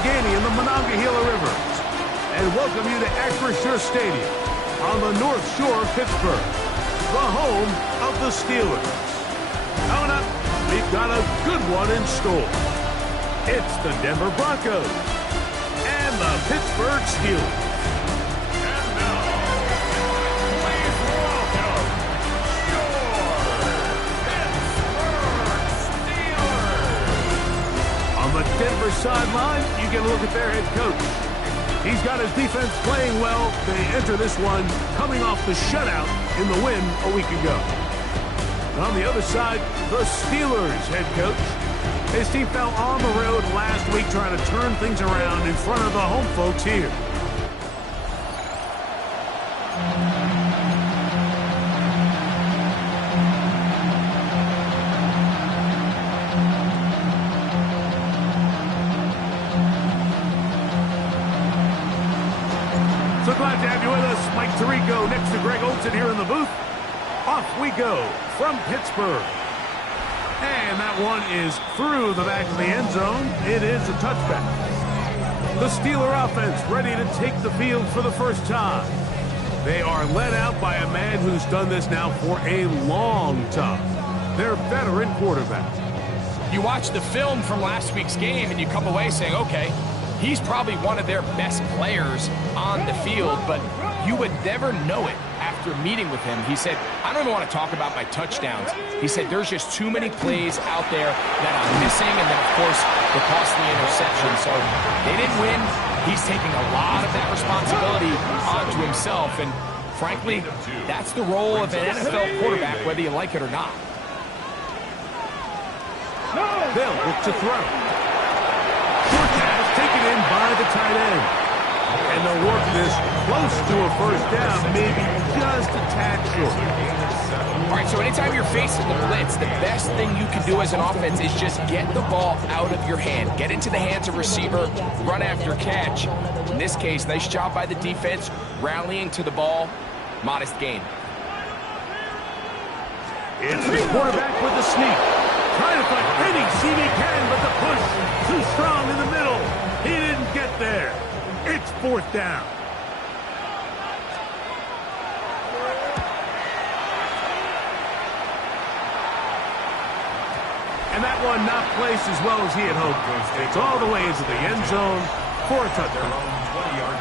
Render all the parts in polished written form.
Allegheny in the Monongahela River, and welcome you to Acrisure Stadium on the North Shore of Pittsburgh, the home of the Steelers. Coming up, we've got a good one in store. It's the Denver Broncos and the Pittsburgh Steelers. And now, please welcome your Pittsburgh Steelers. On the Denver sideline, you get a look at their head coach. He's got his defense playing well. They enter this one coming off the shutout in the win a week ago. And on the other side, the Steelers head coach. His team fell on the road last week trying to turn things around in front of the home folks here. So glad to have you with us. Mike Tirico next to Greg Olsen here in the booth. Off we go from Pittsburgh. And that one is through the back of the end zone. It is a touchback. The Steeler offense ready to take the field for the first time. They are led out by a man who's done this now for a long time. Their veteran quarterback. You watch the film from last week's game and you come away saying, okay, he's probably one of their best players on the field, but you would never know it after meeting with him. He said, I don't even want to talk about my touchdowns. He said, there's just too many plays out there that I'm missing, and then, of course, the costly interception. So they didn't win. He's taking a lot of that responsibility onto himself, and frankly, that's the role of an NFL quarterback, whether you like it or not. They'll look to throw. Short pass taken in by the tight end. And they'll work this close to a first down, maybe just a tad short. All right, so anytime you're facing the blitz, the best thing you can do as an offense is just get the ball out of your hand. Get into the hands of receiver, run after catch. In this case, nice job by the defense, rallying to the ball. Modest gain. It's the quarterback with the sneak. Trying to find any seam he can, but the push too strong in the middle. He didn't get there. It's fourth down. And that one not placed as well as he had hoped. It's all the way into the end zone for a touchdown.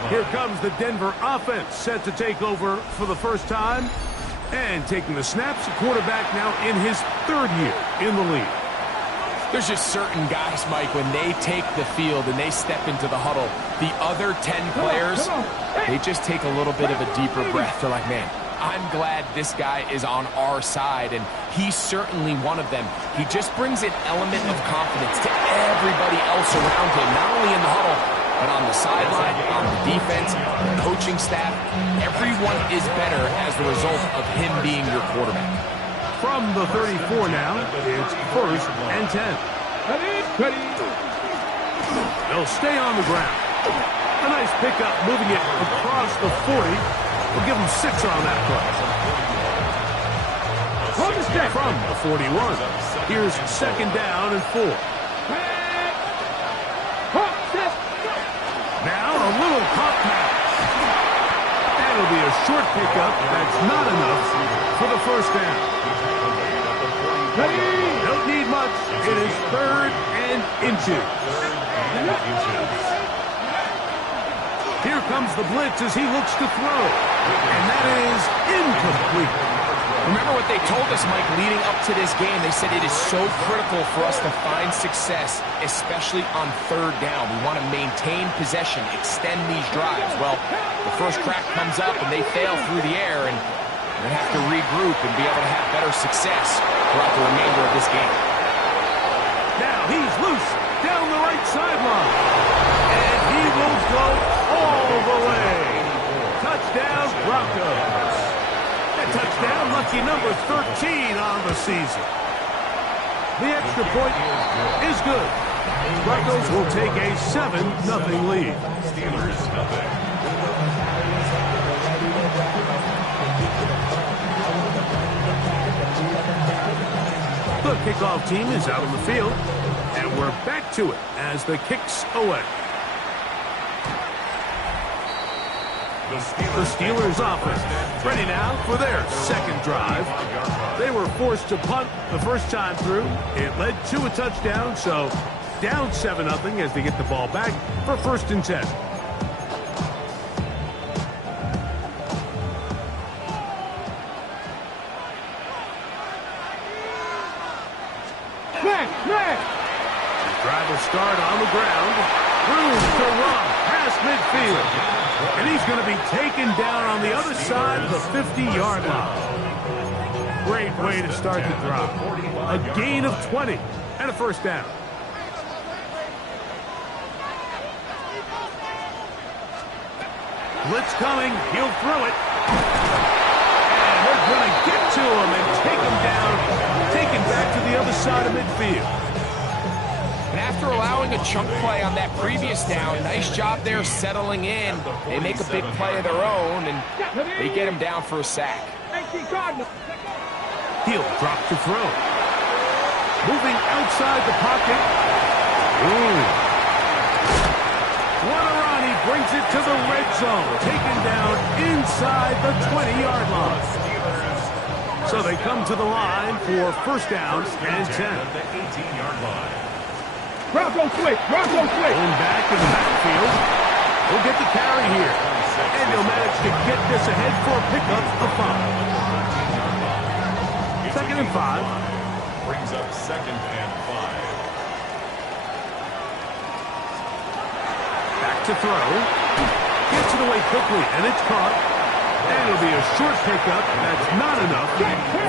Here comes the Denver offense set to take over for the first time. And taking the snaps, the quarterback now in his third year in the league. There's just certain guys, Mike, when they take the field and they step into the huddle, the other 10 players, they just take a little bit of a deeper breath. They're like, man, I'm glad this guy is on our side, and he's certainly one of them. He just brings an element of confidence to everybody else around him, not only in the huddle, but on the sideline, on the defense, the coaching staff. Everyone is better as the result of him being your quarterback. From the 34 now, it's first and 10. Ready. They'll stay on the ground. A nice pickup, moving it across the 40. We'll give them 6 on that play. From the 41, here's second down and 4. Now a little pop pass. That'll be a short pickup. That's not enough for the first down. Don't need much. It is third and inches. Here comes the blitz as he looks to throw. And that is incomplete. Remember what they told us, Mike, leading up to this game. They said it is so critical for us to find success, especially on third down. We want to maintain possession, extend these drives. Well, the first crack comes up and they fail through the air, and they have to regroup and be able to have better success throughout the remainder of this game. Now he's loose down the right sideline. And he will go all the way. Touchdown, Broncos. That touchdown, lucky number 13 on the season. The extra point is good. Broncos will take a 7-0 lead. Steelers nothing. The kickoff team is out on the field, and we're back to it as the kick's away. The Steelers offense ready now for their second drive. They were forced to punt the first time through. It led to a touchdown, so down 7-0 as they get the ball back for 1st and 10. The drive will start on the ground. Room to run past midfield. And he's going to be taken down on the other side of the 50-yard line. Great way to start the drive. A gain of 20 and a 1st down. Blitz coming. He'll throw it. And they're going to get to him and take him down. Taken back to the other side of midfield. And after allowing a chunk play on that previous down, nice job there settling in. They make a big play of their own, and they get him down for a sack. He'll drop to throw. Moving outside the pocket. What a run. He brings it to the red zone. Taken down inside the 20-yard line. So they come to the line for 1st down and 10. Bronco quick! Going back in the backfield. He'll get the carry here. And he'll manage to get this ahead for a pickup of 5. 2nd and 5. Brings up 2nd and 5. Back to throw. Gets it away quickly, and it's caught. And it'll be a short pickup. That's not enough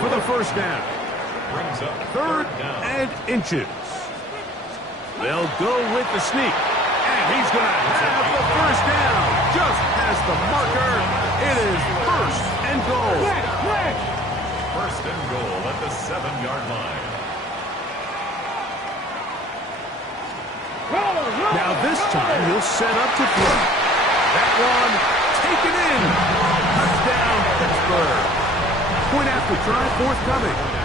for the 1st down. Brings up 3rd and inches. They'll go with the sneak. And he's going to have the 1st down. Just past the marker. It is 1st and goal. 1st and goal at the 7-yard line. Now this time he'll set up to throw. That one taken in. Touchdown, Pittsburgh. Point after try forthcoming.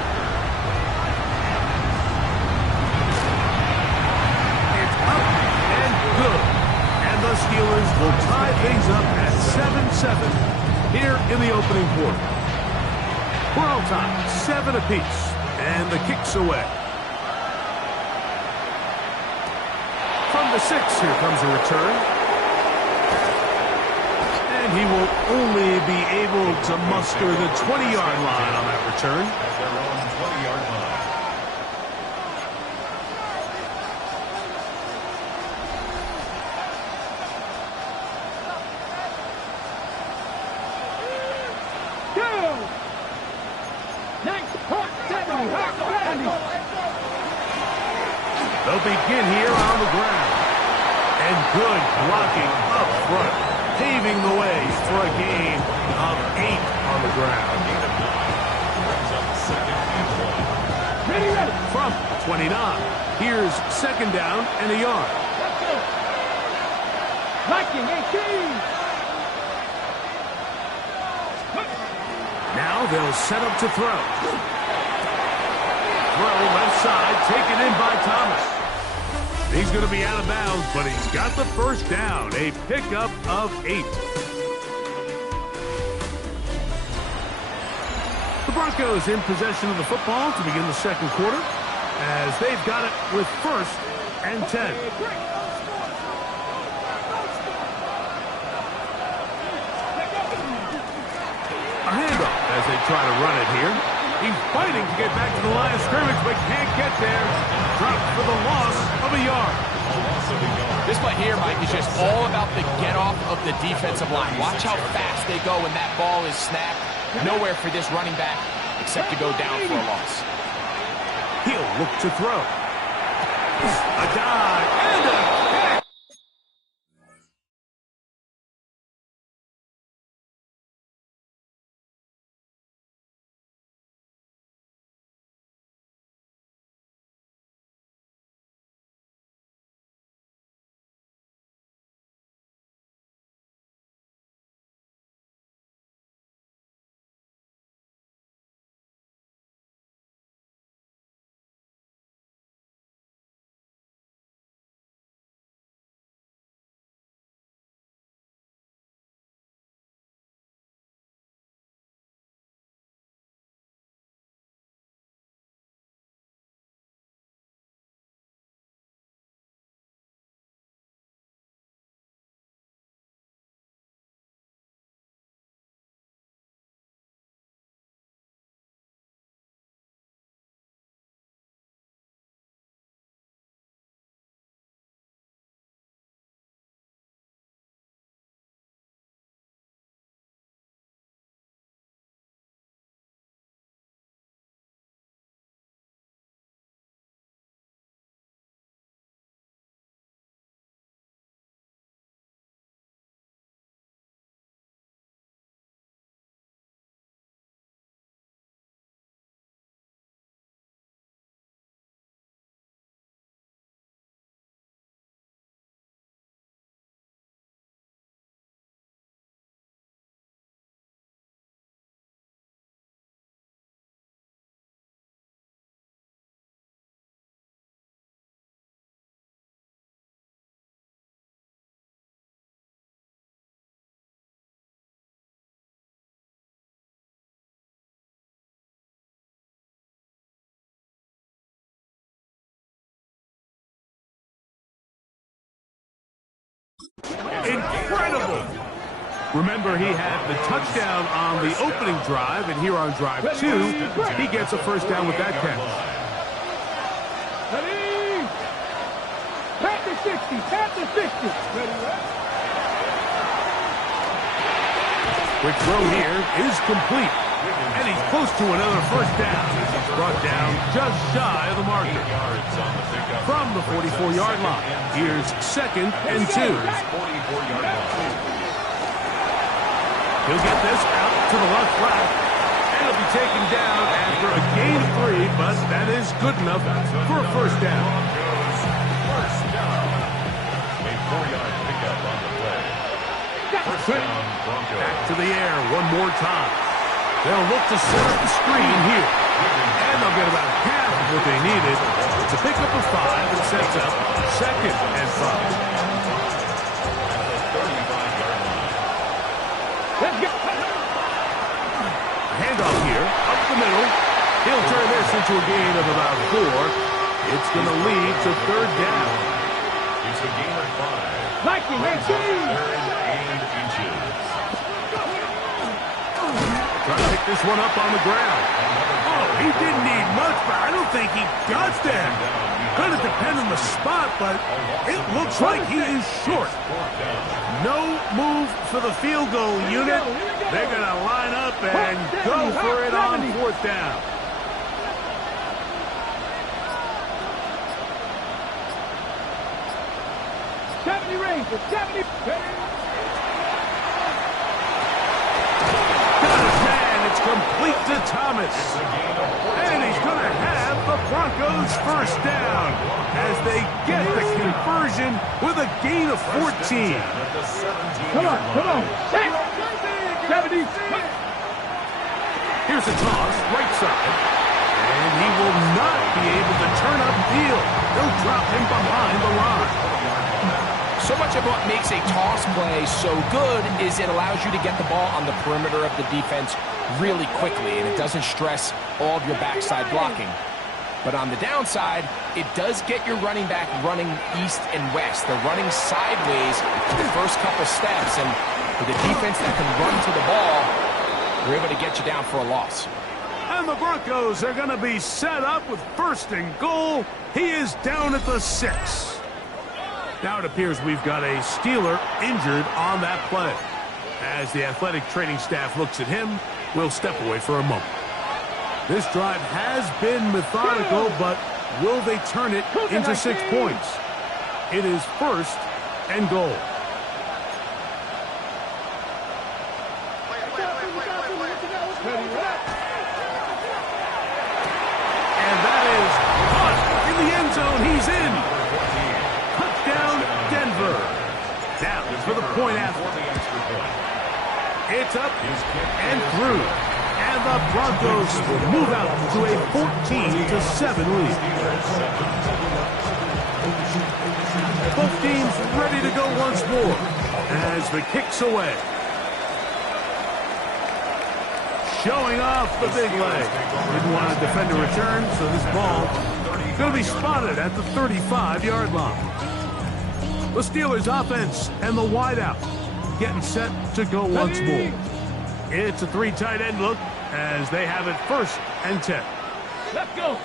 Good. And the Steelers will tie things up at 7-7 here in the opening quarter. We're all tied, 7 apiece, and the kick's away. From the 6, here comes a return. And he will only be able to muster the 20-yard line on that return. At their own 20-yard line. They'll begin here on the ground. And good blocking up front, paving the way for a gain of 8 on the ground. From 29, here's 2nd down and a yard. Viking 18. Now they'll set up to throw. Throw left side, taken in by Thomas. He's going to be out of bounds, but he's got the 1st down. A pickup of 8. The Broncos in possession of the football to begin the 2nd quarter as they've got it with 1st and 10. A handoff as they try to run it here. He's fighting to get back to the line of scrimmage, but can't get there. Dropped for the loss of a yard. This play here, Mike, is just all about the get-off of the defensive line. Watch how fast they go when that ball is snapped. Nowhere for this running back except to go down for a loss. He'll look to throw. A dive and a incredible. Remember, he had the touchdown on the opening drive, and here on drive 2, he gets a first down with that catch. Ready? Pat the 60, pat the 60. Quick throw here is complete, and he's close to another first down. He's brought down just shy of the marker. From the 44-yard line, here's 2nd and 2. He'll get this out to the left flat, and he'll be taken down after a gain of 3, but that is good enough for a first down. A 4-yard pickup on the play. First down, Broncos. Back to the air one more time. They'll look to set up the screen here, and they'll get about half of what they needed to pick up a 5 and sets up 2nd and 5. Let's go. Handoff here, up the middle. He'll turn this into a gain of about 4. It's going to lead to 3rd down. It's a gain of 5. Liking 18. 3rd and inches. Trying to pick this one up on the ground. Oh, he didn't need much, but I don't think he got there. Going to depend on the spot, but it looks like he is short. No move for the field goal unit. They're going to line up and go for it on 4th down. Rangers, 70. It's complete to Thomas. And he's going to have the Broncos first down as they get the conversion with a gain of 14. Come on. 70. Here's a toss, right side. And he will not be able to turn upfield. They'll drop him behind the line. So much of what makes a toss play so good is it allows you to get the ball on the perimeter of the defense really quickly, and it doesn't stress all of your backside blocking. But on the downside, it does get your running back running east and west. They're running sideways the first couple steps, and with a defense that can run to the ball, they're able to get you down for a loss. And the Broncos are going to be set up with 1st and goal. He is down at the 6. Now it appears we've got a Steeler injured on that play. As the athletic training staff looks at him, we'll step away for a moment. This drive has been methodical, but will they turn it into 6 points? It is 1st and goal. And that is caught in the end zone. He's in. Touchdown, Denver. Now for the point after. It's up and through. And the Broncos will move out to a 14-7 lead. Both teams ready to go once more as the kick's away. Showing off the big leg. Didn't want to defend a return, so this ball going to be spotted at the 35-yard line. The Steelers offense and the wideout getting set to go once more. It's a 3 tight end look as they have it 1st and 10. Let's go.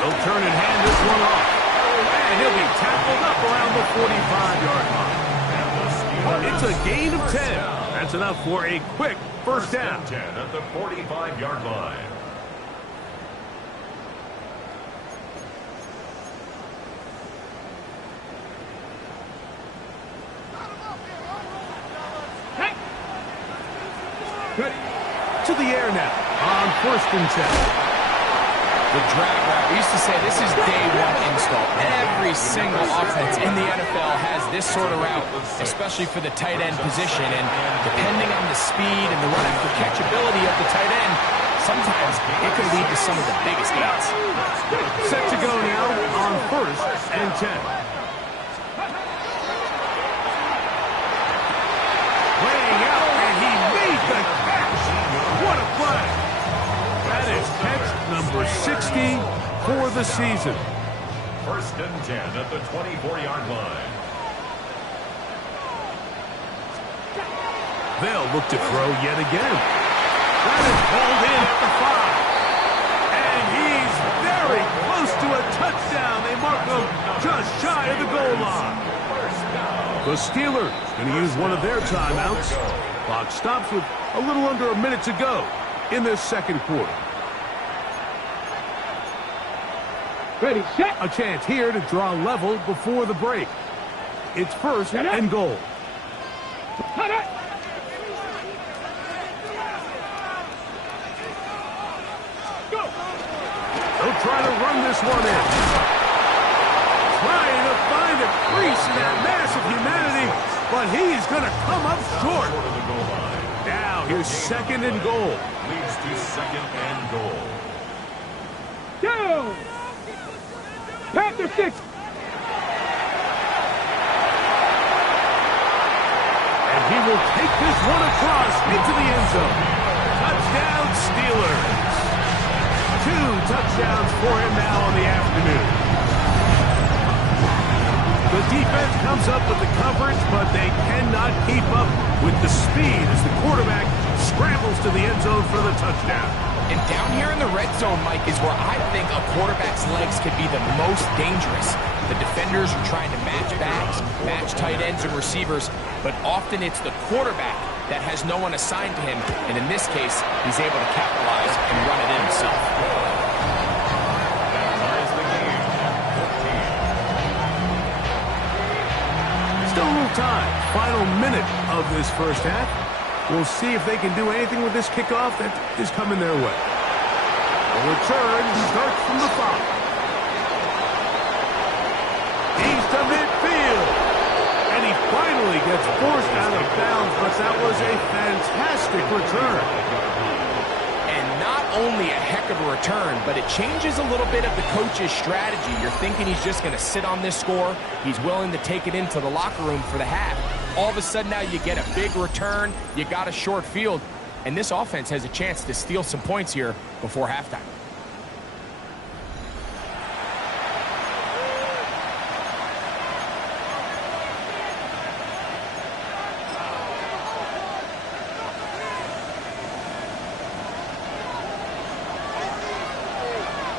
They'll turn and hand this one off. And he'll be tackled up around the 45-yard line. It's a gain of 10. That's enough for a quick first down. 10 at the 45-yard line. To the air now on 1st and 10. The drag route. We used to say this is day 1 install. Every single offense in the NFL has this sort of route, especially for the tight end position. And depending on the speed and the run after catchability of the tight end, sometimes it can lead to some of the biggest gains. Set to go now on 1st and 10. Laying out, and he made the catch. What a play. That is catch number 60 for the season. 1st and 10 at the 24-yard line. They'll look to throw yet again. That is called in at the 5. And he's very close to a touchdown. They mark him just shy of the goal line. The Steelers going to use one of their timeouts. Clock stops with a little under a minute to go in this second quarter. Ready, set. A chance here to draw level before the break. It's first and goal. Cut it. Go. They'll try to run this one in. Trying to find a crease in that mass of humanity, but he's going to come up short. Now here's second and goal. Leads to second and goal. Go. Panther 6. And he will take this one across into the end zone. Touchdown, Steelers. 2 touchdowns for him now on the afternoon. The defense comes up with the coverage, but they cannot keep up with the speed as the quarterback scrambles to the end zone for the touchdown. And down here in the red zone, Mike, is where I think a quarterback's legs can be the most dangerous. The defenders are trying to match backs, match tight ends and receivers, but often it's the quarterback that has no one assigned to him, and in this case, he's able to capitalize and run it in himself. That ties the game at 14. Still a little time. Final minute of this first half. We'll see if they can do anything with this kickoff that is coming their way. The return starts from the 5. He's to midfield. And he finally gets forced out of bounds, but that was a fantastic return. And not only a heck of a return, but it changes a little bit of the coach's strategy. You're thinking he's just going to sit on this score. He's willing to take it into the locker room for the half. All of a sudden now you get a big return, you got a short field, and this offense has a chance to steal some points here before halftime.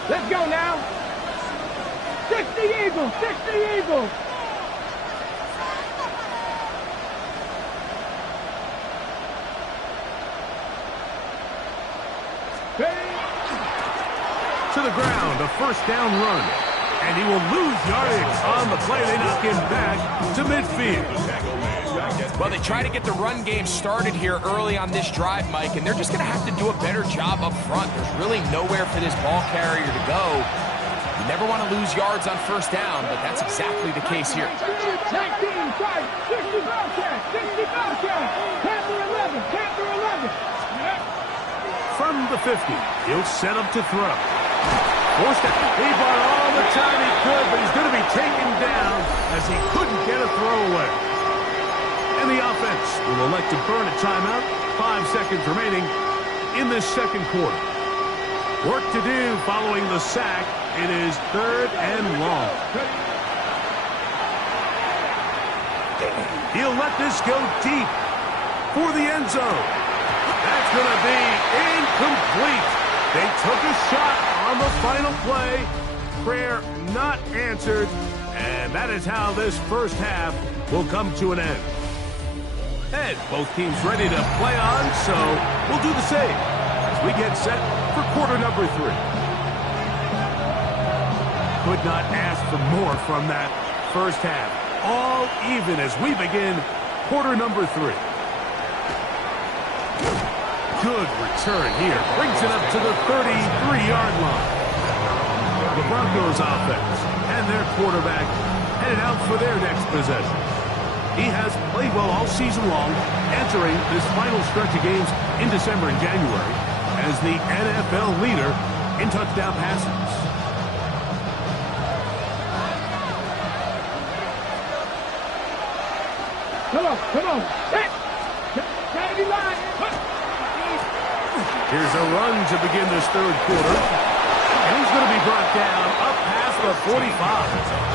Let's go now. 60 Eagles, 60 Eagles. To the ground, a first down run. And he will lose yardage on the play. They knock him back to midfield. Well, they try to get the run game started here early on this drive, Mike, and they're just going to have to do a better job up front. There's really nowhere for this ball carrier to go. You never want to lose yards on first down, but that's exactly the case here. 19, 5, 60 Bobcat, 60 Bobcat, Panther 11, Panther 11. From the 50, he'll set up to throw. Forced out. He bought all the time he could, but he's going to be taken down as he couldn't get a throw away. And the offense will elect to burn a timeout. 5 seconds remaining in this second quarter. Work to do following the sack. It is third and long. He'll let this go deep for the end zone. That's going to be incomplete. They took a shot on the final play. Prayer not answered. And that is how this first half will come to an end. And both teams ready to play on, so we'll do the same as we get set for quarter number 3. Could not ask for more from that first half. All even as we begin quarter number 3. Good return here. Brings it up to the 33-yard line. The Broncos offense and their quarterback headed out for their next possession. He has played well all season long, entering this final stretch of games in December and January as the NFL leader in touchdown passes. Come on. Set. Ready, line. Here's a run to begin this third quarter. And he's going to be brought down up past the 45.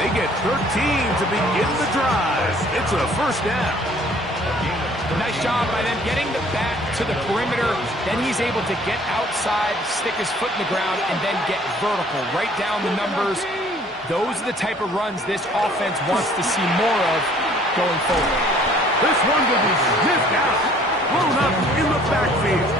They get 13 to begin the drive. It's a first down. Nice job by them getting the bat to the perimeter. Then he's able to get outside, stick his foot in the ground, and then get vertical. Right down the numbers. Those are the type of runs this offense wants to see more of going forward. This one will be sniffed out. Blown up in the backfield.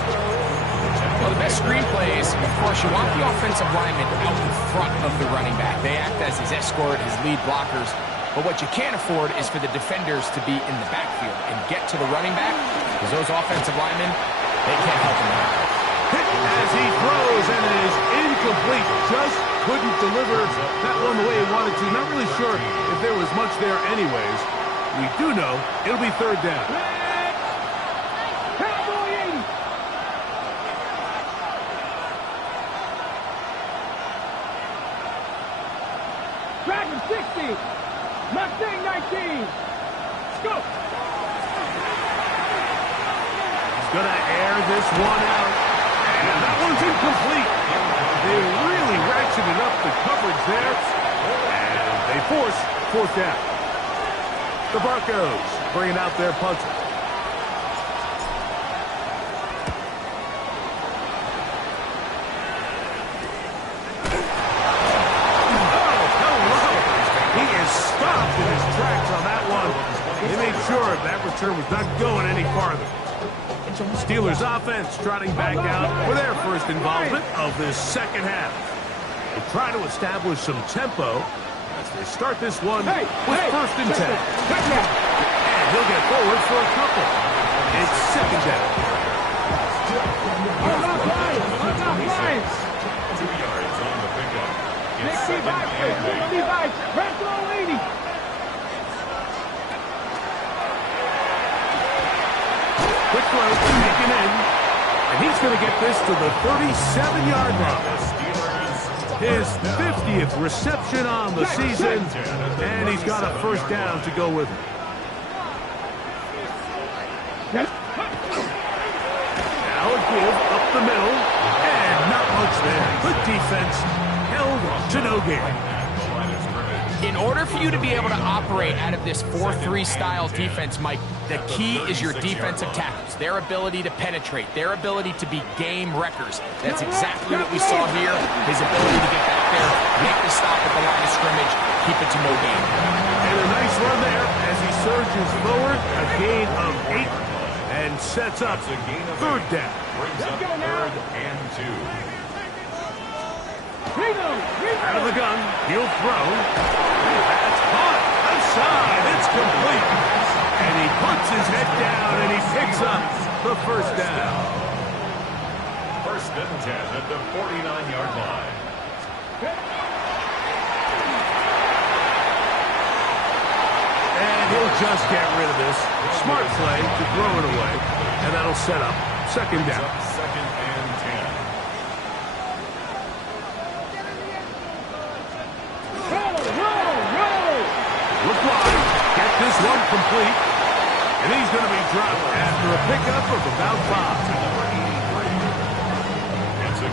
Well, the best screenplays, of course, you want the offensive lineman out in front of the running back. They act as his escort, his lead blockers. But what you can't afford is for the defenders to be in the backfield and get to the running back, because those offensive linemen, they can't help him out. Hit as he throws, and it is incomplete. Just couldn't deliver that one the way he wanted to. Not really sure if there was much there anyways. We do know it'll be third down. Cowboy 80. Dragon 60. Mustang 19. Scoop. He's going to air this one out. And that one's incomplete. They really ratcheted up the coverage there. And they force fourth down. The Broncos bringing out their punter. They made sure that return was not going any farther. Steelers offense trotting back out for their first involvement of this second half. They try to establish some tempo as they start this one with first and 10. And he'll get forward for a couple. It's second down. 2 yards on the pickup. It's Nick Levi's, Rental 80. Quick throw, taken in, and he's going to get this to the 37-yard line. His 50th reception on the season, and he's got a first down to go with it. Now a give up the middle, and not much there. Good defense, held to no gain. In order for you to be able to operate out of this 4-3 style defense, Mike, the key is your defensive tackles, their ability to penetrate, their ability to be game wreckers. That's exactly what we saw here, his ability to get back there, make the stop at the line of scrimmage, keep it to no gain. And a nice run there as he surges forward, a gain of 8, and sets up third down. Brings up third and 2. Out of the gun, he'll throw. That's caught. Outside, it's complete. And he puts his head down and he picks up the first down. First and 10 at the 49-yard line. And he'll just get rid of this. Smart play to throw it away. And that'll set up second down. Second and 10. Look wide, get this one complete, and he's going to be dropped after a pickup of about 5.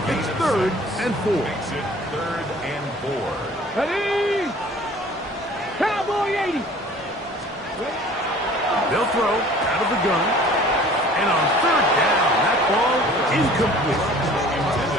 It's third and 4. Makes it third and 4. Ready? Cowboy 80. They'll throw out of the gun, and on third down, that ball incomplete.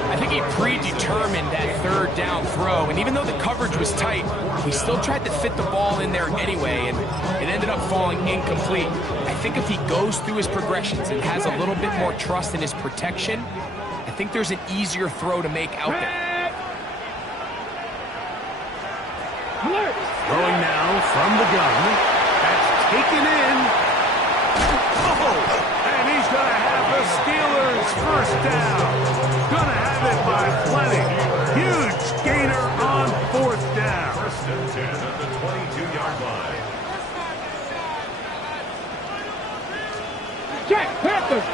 I think he predetermined that third down throw, and even though the coverage was tight, he still tried to fit the ball in there anyway, and it ended up falling incomplete. I think if he goes through his progressions and has a little bit more trust in his protection, I think there's an easier throw to make out there. Throwing now from the gun. That's taken in. Oh, and he's going to have the Steelers first down. Going to have it by plenty. Huge gainer on fourth down. First and 10 at the 22-yard line. Check, Panthers.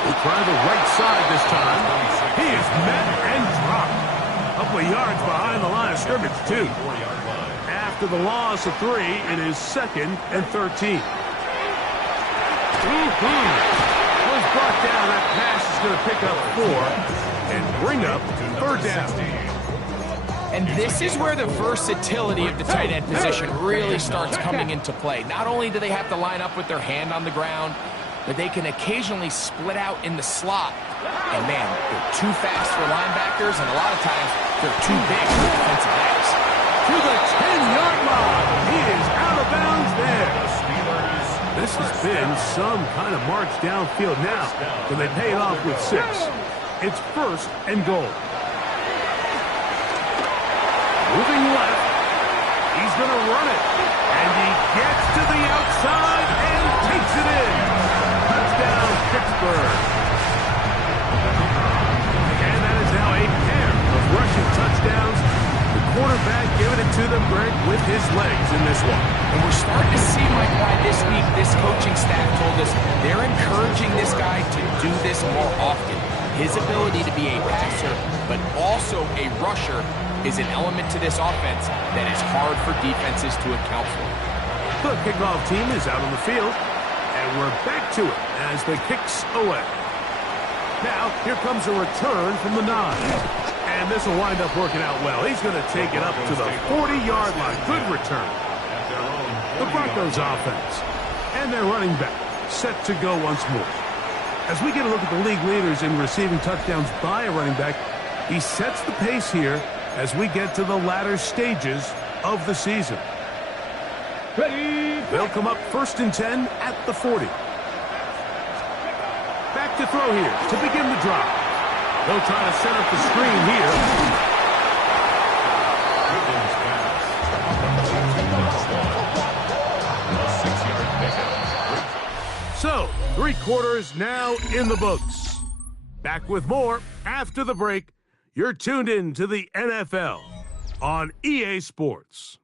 We'll try the right side this time. He is met and dropped. Couple of yards behind the line of scrimmage, too. 4-yard line. After the loss of 3, it is second and 13. Was brought down. That pass is going to pick up 4 and bring up third down. And this is where the versatility of the tight end position really starts coming into play. Not only do they have to line up with their hand on the ground, but they can occasionally split out in the slot. And man, they're too fast for linebackers, and a lot of times they're too big for defensive backs. To the 10-yard line. He is out of bounds there. This has been some kind of march downfield now. Can they pay it off with 6? It's 1st and goal. Moving left. He's going to run it. And he gets to the outside and takes it in. Touchdown, Pittsburgh. And that is now a pair of rushing touchdowns. The quarterback giving it to them, Greg, with his legs in this one. And we're starting to see, Mike, why this week this coaching staff told us they're encouraging this guy to do this more often. His ability to be a passer, but also a rusher, is an element to this offense that is hard for defenses to account for. The kickoff team is out on the field, and we're back to it as the kick's away. Now, here comes a return from the 9. And this will wind up working out well. He's going to take it up to the 40-yard line. Good return. The Broncos offense. And their running back set to go once more. As we get a look at the league leaders in receiving touchdowns by a running back, he sets the pace here as we get to the latter stages of the season. Ready. They'll come up 1st and 10 at the 40. Back to throw here to begin the drive. They'll try to set up the screen here. So, 3 quarters now in the books. Back with more after the break. You're tuned in to the NFL on EA Sports.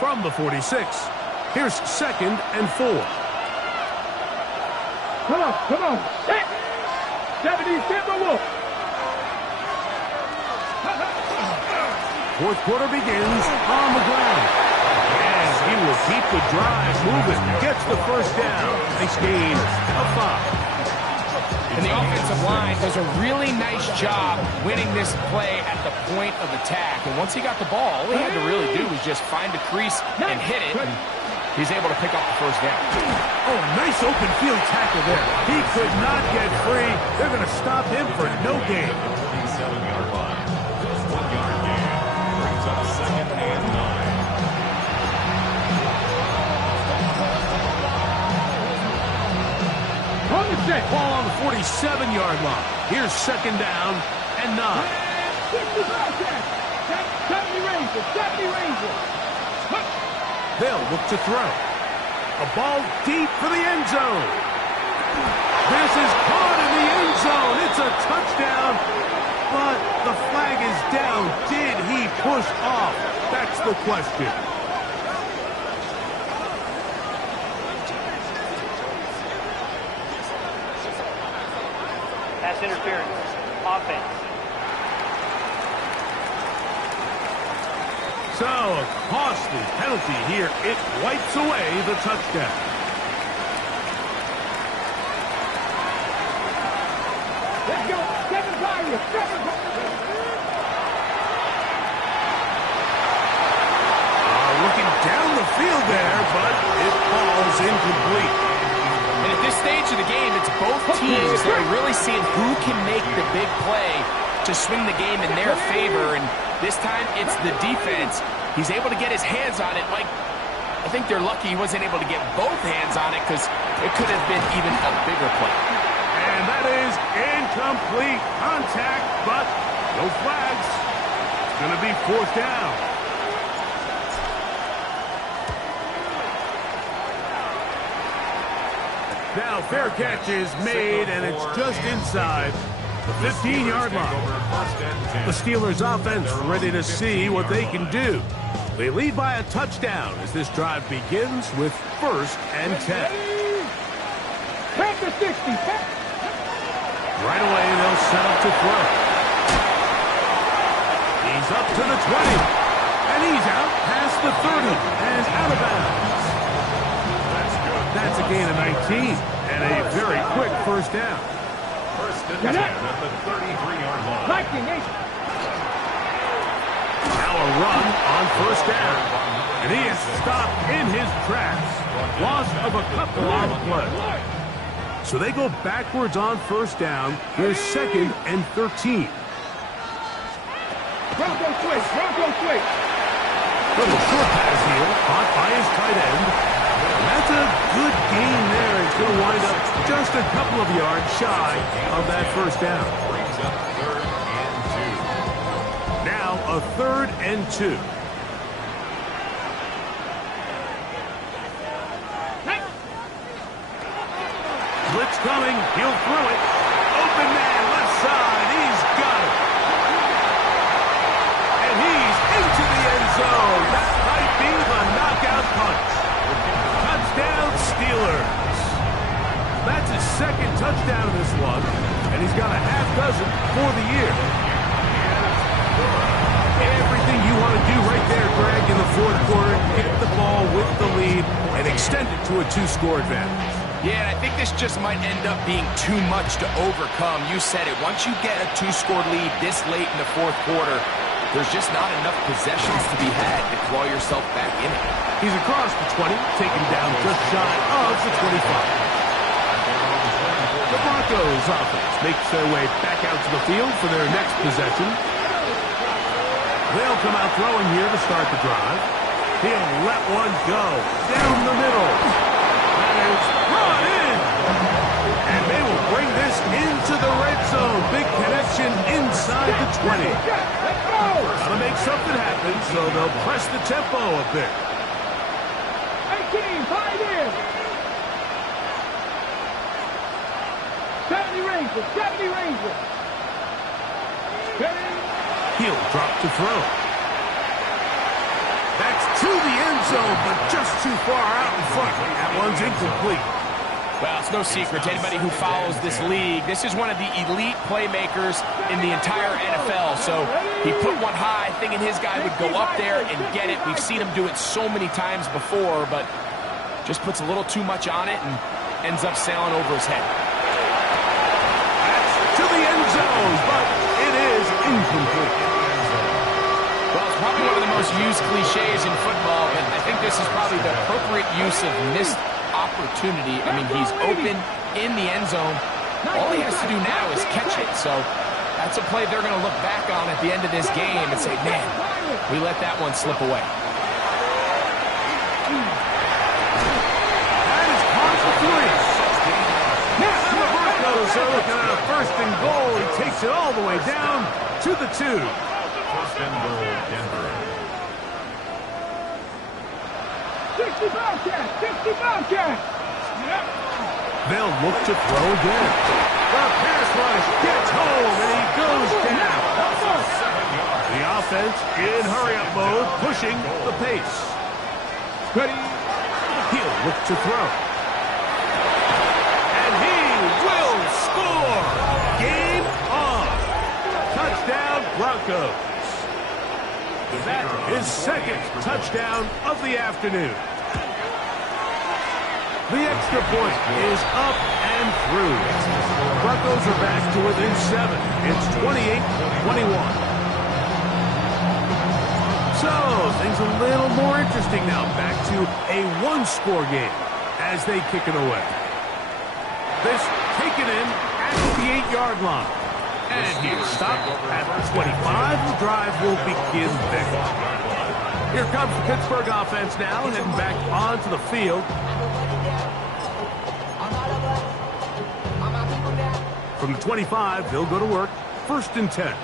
From the 46, here's 2nd and 4. Come on. 70 Timberwolves. Fourth quarter begins on the ground. And he will keep the drive moving. Gets the first down. Nice gain of 5. And the offensive line does a really nice job winning this play at the point of attack. And once he got the ball, all he had to really do was just find a crease and hit it. And he's able to pick up the first down. Oh, nice open field tackle there. He could not get free. They're going to stop him for no gain. 47-yard line. Just 1-yard gain. Brings up 2nd and 9. On the set. Ball on the 47-yard line. Here's 2nd down and 9. 60 broadcast. 70 Rangers. They'll look to throw. A ball deep for the end zone. This is caught in the end zone. It's a touchdown, but the flag is down. Did he push off? That's the question. Pass interference. Offense. So, a costly penalty here. It wipes away the touchdown. Let's go. 7 Tigers. Looking down the field there, but it falls incomplete. And at this stage of the game, it's both teams that are really seeing who can make the big play to swing the game in their favor. And this time, it's the defense. He's able to get his hands on it. Like, I think they're lucky he wasn't able to get both hands on it because it could have been even a bigger play. And that is incomplete contact, but no flags. It's going to be 4th down. Now, fair catch is made, and it's just inside the 15-yard line. The Steelers' offense ready to see what they can do. They lead by a touchdown as this drive begins with 1st and 10. Back to 60. Right away, they'll set up to throw. He's up to the 20, and he's out past the 30 and out of bounds. That's a gain of 19 and a very quick first down. First and 10 at the 33-yard line. Now a run on first down. And he is stopped in his tracks. Loss of a couple on the play. So they go backwards on first down. Here's 2nd and 13. Bronco switch. Bronco switch. Little short pass here, caught by his tight end. And that's a good gain there. It's going to wind up just a couple of yards shy of that first down. Brings up 3rd and 2. Now a 3rd and 2. Blitz coming. He'll throw it. Open man, left side. He's got it. And he's into the end zone. That might be the knockout punch. Touchdown, Steelers. That's his 2nd touchdown in this one. And he's got a half dozen for the year. Everything you want to do right there, Greg, in the 4th quarter. Get the ball with the lead and extend it to a 2-score advantage. Yeah, and I think this just might end up being too much to overcome. You said it. Once you get a 2-score lead this late in the 4th quarter, there's just not enough possessions to be had to claw yourself back in it. He's across the 20, taken down just shy of the 25. The Broncos offense makes their way back out to the field for their next possession. They'll come out throwing here to start the drive. He'll let one go down the middle. That is brought in. And they will bring this into the red zone. Big connection inside the 20. Gotta make something happen, so they'll press the tempo a bit. 18, 5 in. 70 Rangers, 70 Rangers. He'll drop to throw. That's to the end zone, but just too far out in front. That one's incomplete. Well, it's no secret to anybody who follows this league. This is one of the elite playmakers in the entire NFL. So he put one high, thinking his guy would go up there and get it. We've seen him do it so many times before, but just puts a little too much on it and ends up sailing over his head. That's to the end zone, but it is incomplete. Well, it's probably one of the most used cliches in football, but I think this is probably the appropriate use of missed opportunity. I mean, he's open in the end zone. All he has to do now is catch it. So that's a play they're going to look back on at the end of this game and say, man, we let that one slip away. That is caught for 3. Now the Broncos are looking at a 1st and goal. He takes it all the way down to the 2. 1st and goal, Denver. 60 Bobcats, 60 Bobcats. They'll look to throw again. The pass rush gets home, and he goes down. The offense in hurry-up mode, pushing the pace. Ready. He'll look to throw. And he will score. Game on. Touchdown, Broncos. That is 2nd touchdown of the afternoon. The extra point is up and through. Broncos are back to within 7. It's 28-21. So, things a little more interesting now. Back to a 1-score game as they kick it away. This taken in at the 8-yard line. And he's stopped at 25. The drive will begin there. Here comes the Pittsburgh offense now, heading back onto the field. From the 25, they'll go to work. 1st and 10.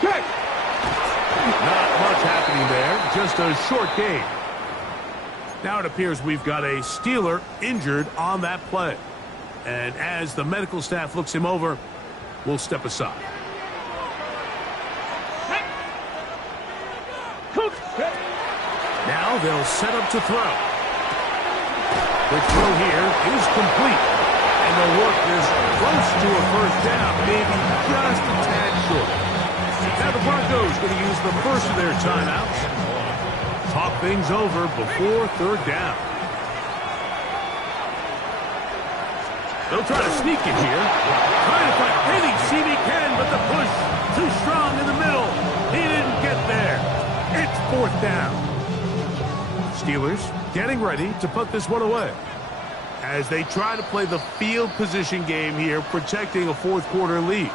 Check. Not much happening there. Just a short game. Now it appears we've got a Steeler injured on that play. And as the medical staff looks him over, we'll step aside. Now they'll set up to throw. The throw here is complete. And they'll work this close to a 1st down, maybe just a tad short. Now the Broncos going to use the first of their timeouts. Talk things over before 3rd down. They'll try to sneak it here. Trying to find anything CB can, but the push too strong in the middle. He didn't get there. It's 4th down. Steelers getting ready to put this one away as they try to play the field position game here, protecting a 4th quarter lead.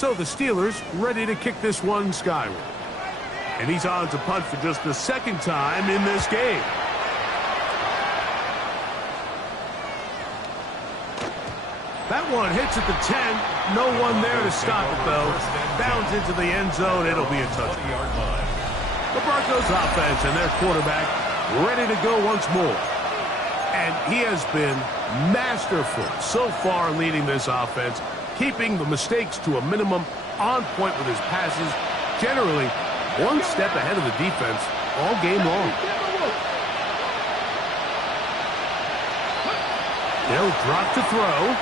So the Steelers ready to kick this one skyward. And he's on to punt for just the second time in this game. That one hits at the 10. No one there to stop it, though. Bounds into the end zone. It'll be a touchdown. The Broncos offense and their quarterback ready to go once more. And he has been masterful so far leading this offense, keeping the mistakes to a minimum, on point with his passes, generally one step ahead of the defense all game long. He'll drop to throw.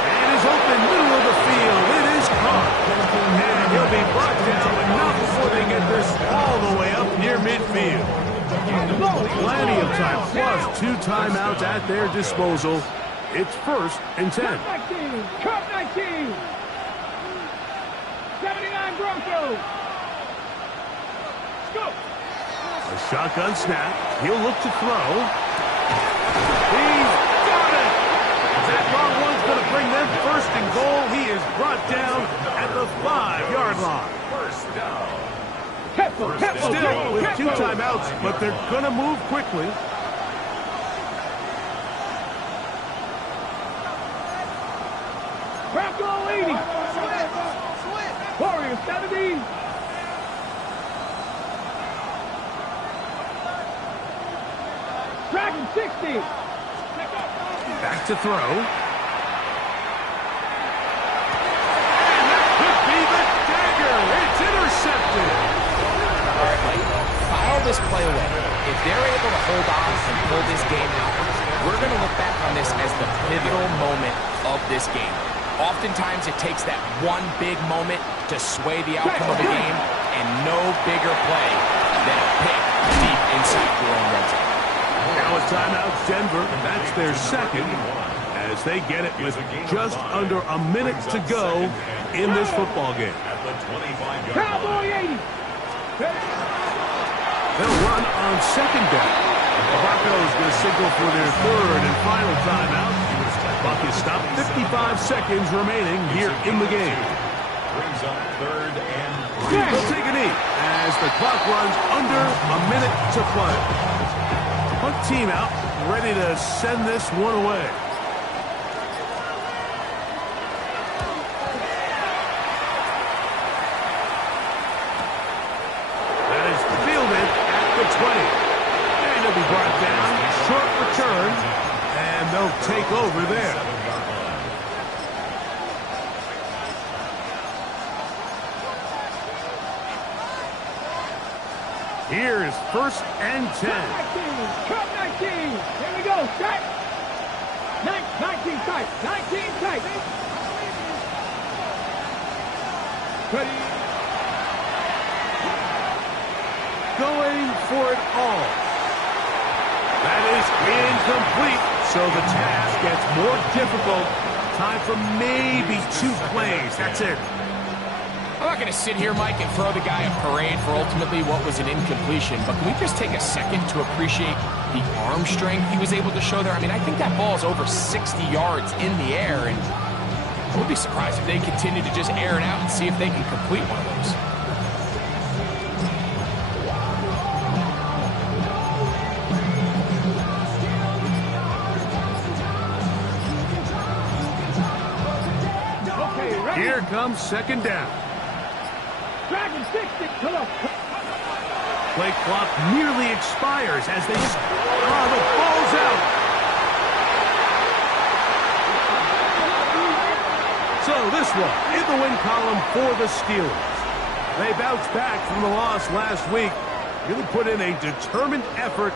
And is open middle of the field. It is caught. And he'll be brought down, but not before they get this all the way up near midfield. Plenty of time, plus 2 timeouts at their disposal. It's 1st and 10. Cup 19. 79 Broncos. Let's go. A shotgun snap. He'll look to throw. He's got it. That long one's going to bring them 1st and goal. He is brought down at the 5-yard line. First down. Still with 2 timeouts, but they're going to move quickly. Bronco 80. Warriors 70. Dragon 60. Back to throw. And that could be the dagger. It's intercepted. All right, Mike, file this play away. If they're able to hold on and pull this game out, we're going to look back on this as the pivotal moment of this game. Oftentimes, it takes that one big moment to sway the outcome of the game, and no bigger play than a pick deep inside your own red zone. Now a timeout, Denver. That's their second, as they get it with just under a minute to go in this football game. At the 25-yard Cowboy line. 80. They'll run on 2nd down. The Broncos going to signal for their 3rd and final timeout. Clock is stopped. 55 seconds remaining here in the game. Brings up 3rd and 3. They'll take a knee as the clock runs under a minute to play. Punt team out, ready to send this one away. That is fielded at the 20. And he'll be brought down. Short return. And they'll take over there. Here is 1st and 10. Cup 19. Here we go. Tight. 19 tight. 19 tight. Ready. Going for it all. That is incomplete. So the task gets more difficult. Time for maybe 2 plays. That's it. I'm not going to sit here, Mike, and throw the guy a parade for ultimately what was an incompletion, but can we just take a second to appreciate the arm strength he was able to show there? I mean, I think that ball is over 60 yards in the air, and I would be surprised if they continue to just air it out and see if they can complete one of those. Here comes 2nd down. Dragon 60. Come on. Play clock nearly expires as they just... Oh, the ball's out. So this one in the win column for the Steelers. They bounced back from the loss last week. Really put in a determined effort